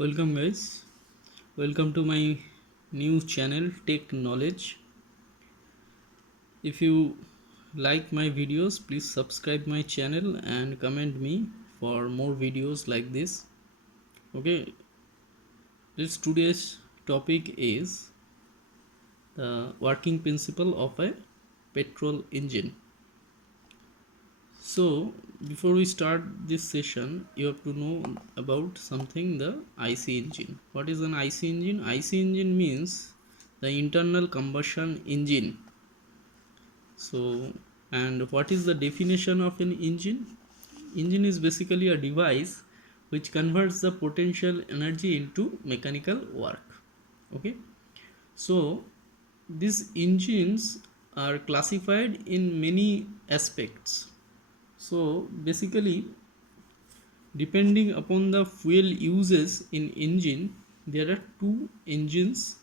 Welcome, guys. Welcome to my new channel, Tech Knowledge. If you like my videos, please subscribe my channel and comment me for more videos like this. Okay, this today's topic is the working principle of a petrol engine. So, before we start this session, you have to know about something, the IC engine. What is an IC engine? IC engine means the internal combustion engine. So, and what is the definition of an engine? Engine is basically a device which converts the potential energy into mechanical work. Okay, so these engines are classified in many aspects. So basically, depending upon the fuel uses in engine, there are two engines.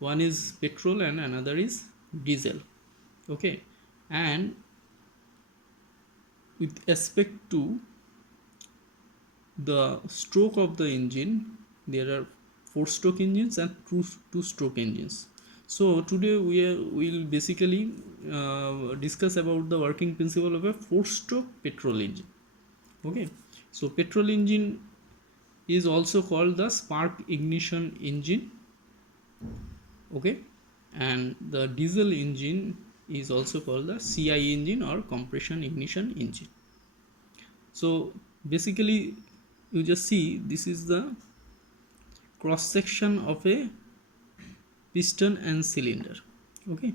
One is petrol and another is diesel. Okay, and with respect to the stroke of the engine, there are four-stroke engines and two-stroke engines. So today will basically discuss about the working principle of a four-stroke petrol engine. Okay, so petrol engine is also called the spark ignition engine. Okay, and the diesel engine is also called the CI engine or compression ignition engine. So basically, you just see this is the cross section of a piston and cylinder. Okay,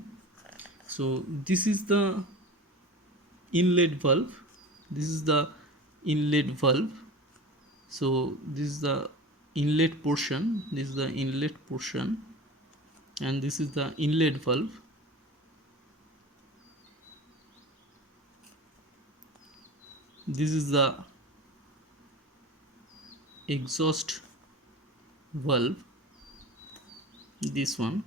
so this is the inlet valve, this is the inlet valve. So this is the inlet portion, this is the inlet portion, and this is the inlet valve. This is the exhaust valve, this one.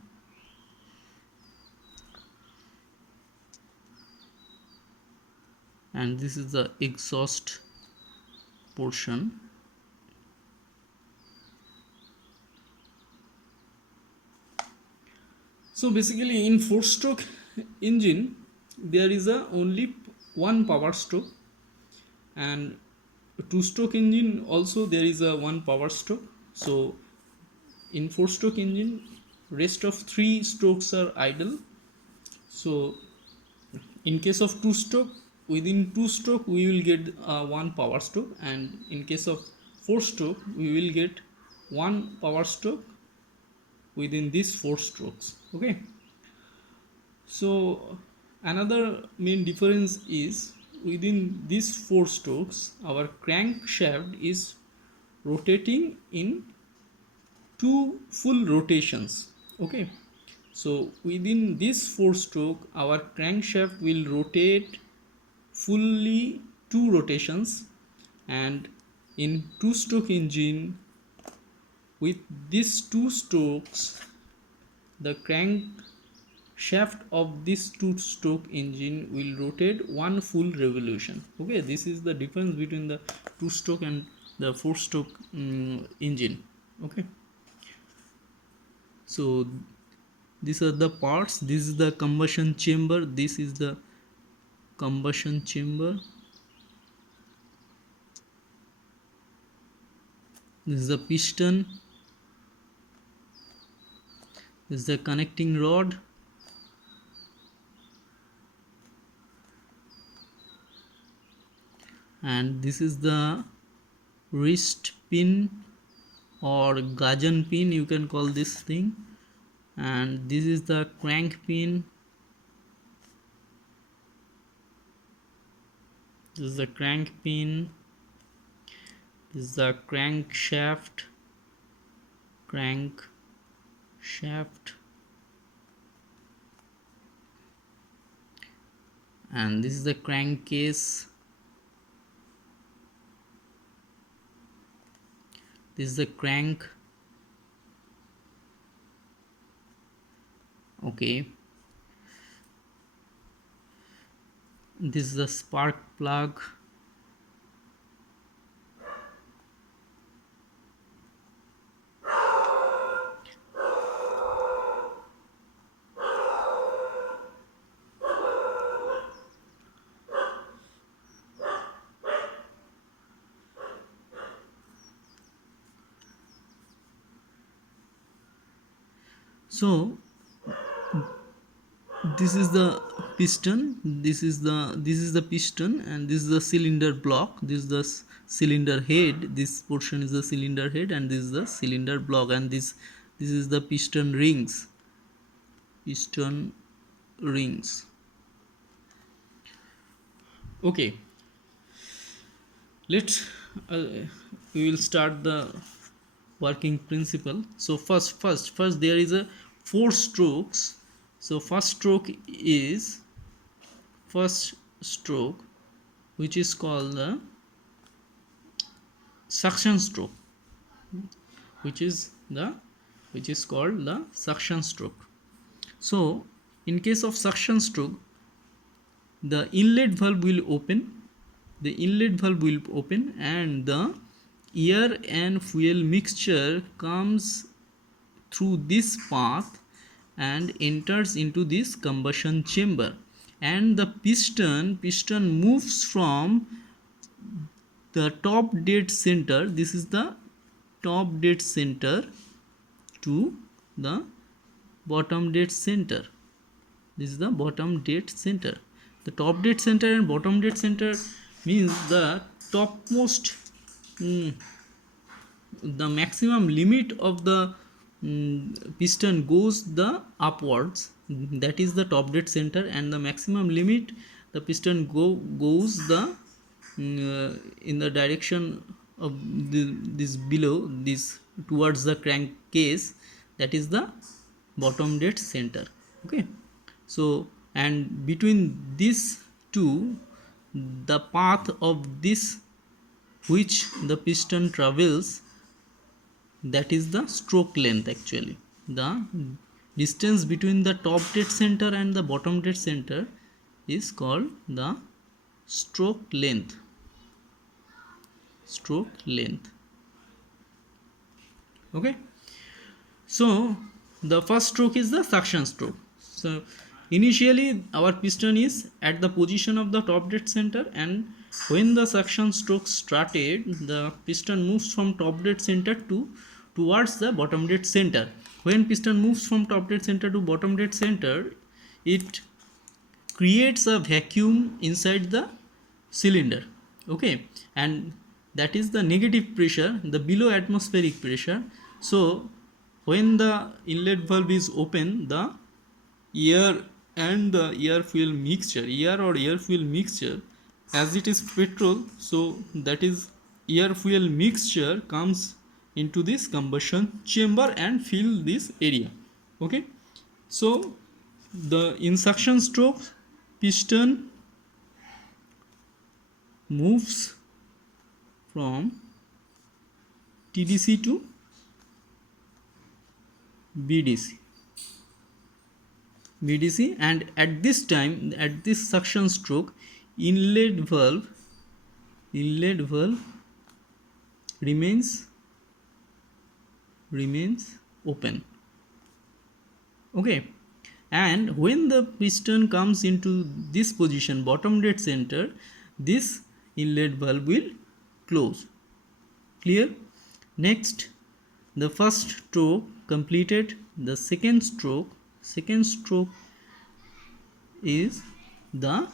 And this is the exhaust portion. So basically in four stroke engine there is a only one power stroke, and two stroke engine also there is a one power stroke. So in four stroke engine rest of three strokes are idle. So in case of two stroke, within two stroke we will get one power stroke, and in case of four stroke we will get one power stroke within these four strokes. Okay, so another main difference is within these four strokes our crankshaft is rotating in two full rotations. Okay, so within this four stroke our crankshaft will rotate fully two rotations, and in two stroke engine with these two strokes the crankshaft of this two stroke engine will rotate one full revolution. Okay, this is the difference between the two stroke and the four stroke engine. Okay, so these are the parts. This is the combustion chamber, this is the combustion chamber, this is the piston, this is the connecting rod, and this is the wrist pin or gajan pin, you can call this thing, and this is the crank pin, this is the crank pin, this is the crankshaft, and this is the crankcase, this is the crank. Okay, this is the spark plug, So this is the piston, this is the piston, and this is the cylinder block, this is the cylinder head, this portion is the cylinder head, and this is the cylinder block, and this is the piston rings. Okay, let's uh, we will start the working principle. So first there is a 4 strokes. So first stroke which is called the suction stroke, which is called the suction stroke. So in case of suction stroke, the inlet valve will open, and the air and fuel mixture comes through this path and enters into this combustion chamber, and the piston moves from the top dead center, this is the top dead center, to the bottom dead center, this is the bottom dead center. The top dead center and bottom dead center means the topmost the maximum limit of the piston goes the upwards, that is the top dead center, and the maximum limit the piston goes the in the direction of this below this towards the crankcase, that is the bottom dead center. Okay, so and between these two, the path of this which the piston travels, that is the stroke length. Actually, the distance between the top dead center and the bottom dead center is called the stroke length. Okay, so the first stroke is the suction stroke. So initially our piston is at the position of the top dead center, and when the suction stroke started, the piston moves from top dead center towards the bottom dead center. When piston moves from top dead center to bottom dead center, it creates a vacuum inside the cylinder. Okay, and that is the negative pressure, the below atmospheric pressure. So when the inlet valve is open, the air and the air fuel mixture, as it is petrol, so that is air fuel mixture comes into this combustion chamber and fill this area. Okay, so the in suction stroke, piston moves from TDC to BDC, and at this time, at this suction stroke, inlet valve remains open. Okay, and when the piston comes into this position, bottom dead center, this inlet valve will close. Clear? Next, the first stroke completed. The second stroke is the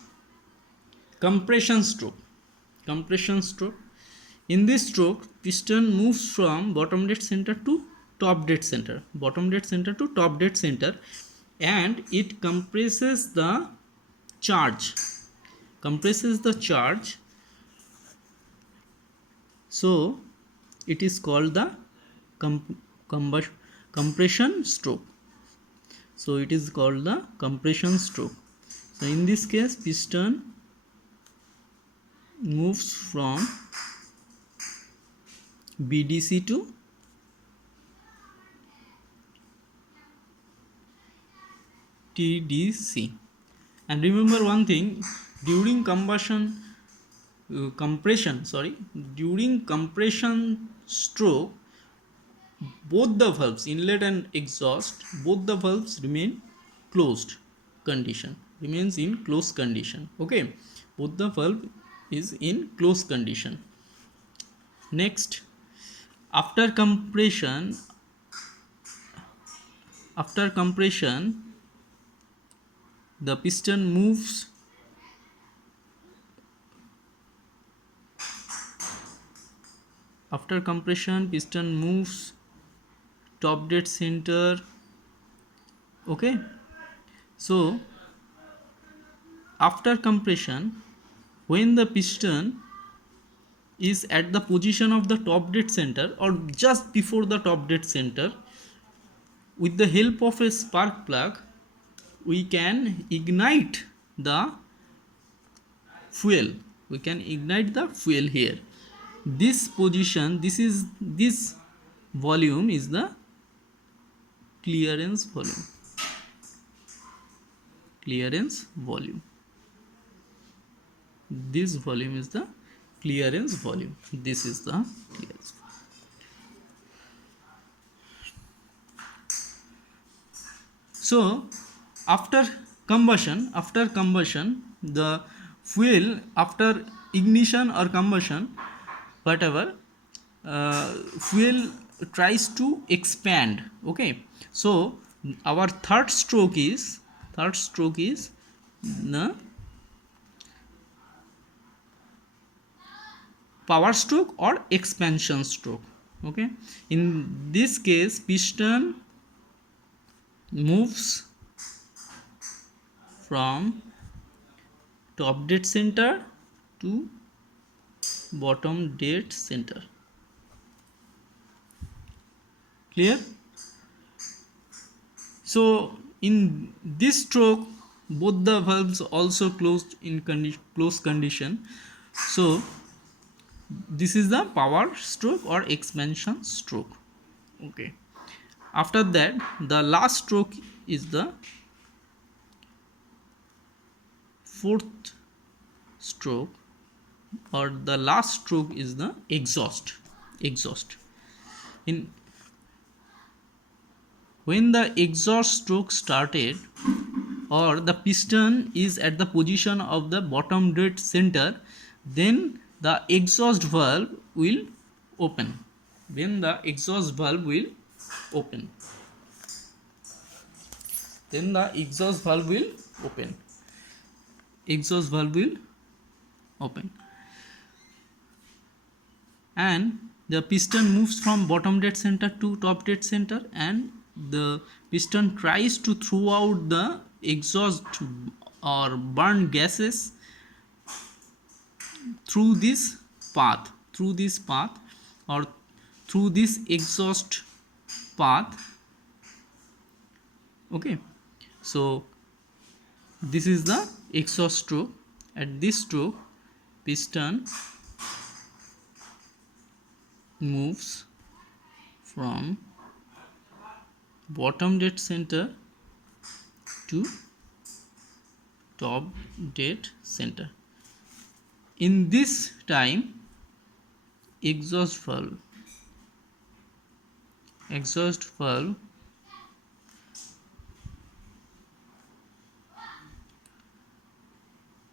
compression stroke. In this stroke, piston moves from bottom dead center to top dead center, and it compresses the charge. So it is called the compression stroke. So in this case, piston moves from BDC to TDC. And remember one thing, during compression stroke, both the valves, inlet and exhaust, both the valves remains in closed condition. Okay, both the valve is in closed condition. Next, after compression, After compression, the piston moves top dead center. Okay, so after compression, when the piston is at the position of the top dead center or just before the top dead center, with the help of a spark plug we can ignite the fuel. Here, this position, this volume is the clearance volume. This volume is the clearance volume. This is the clearance volume. So after combustion, the fuel, after ignition or combustion, whatever, fuel tries to expand. Okay, so our third stroke is the power stroke or expansion stroke. Okay, in this case piston moves from top dead center to bottom dead center. Clear? So in this stroke both the valves also closed in closed condition. So this is the power stroke or expansion stroke. Okay, after that the last stroke is the fourth stroke, or the last stroke is the exhaust. In when the exhaust stroke started, or the piston is at the position of the bottom dead center, then the exhaust valve will open. Exhaust valve will open. And the piston moves from bottom dead center to top dead center, and the piston tries to throw out the exhaust or burned gases through this path or through this exhaust path. Okay, so this is the exhaust stroke. At this stroke piston moves from bottom dead center to top dead center. In this time exhaust valve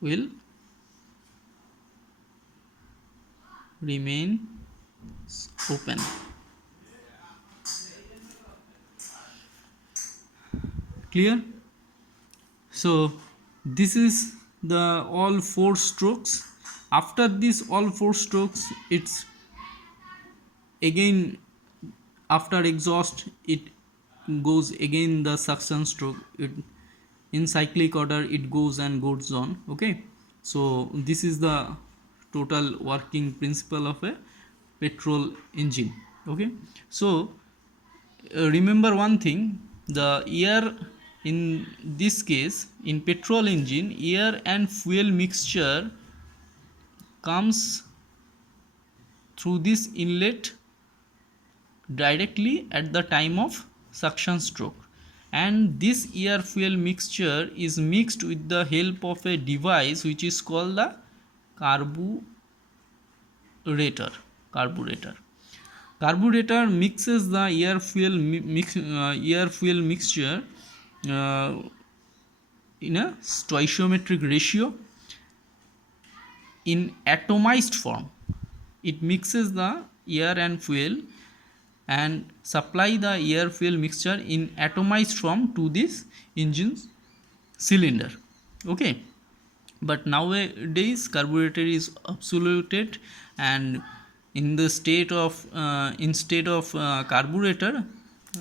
will remain open. Clear? So this is the all four strokes. After this all four strokes, it's again, after exhaust it goes again the suction stroke. In cyclic order it goes on. Okay, so this is the total working principle of a petrol engine. Okay, so remember one thing, the air, in this case in petrol engine, air and fuel mixture comes through this inlet directly at the time of suction stroke, and this air fuel mixture is mixed with the help of a device which is called the carburetor. Carburetor mixes the air fuel mixture in a stoichiometric ratio in atomized form. It mixes the air and fuel and supply the air fuel mixture in atomized form to this engine's cylinder. Okay, but nowadays carburetor is obsoleted, and in the state of instead of carburetor,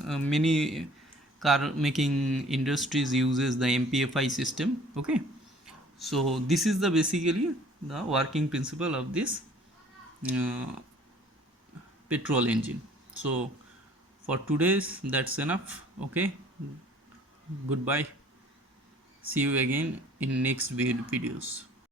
many car making industries uses the mpfi system. Okay, so this is the basically the working principle of this uh, petrol engine. So for today's that's enough. Okay, goodbye, see you again in next videos.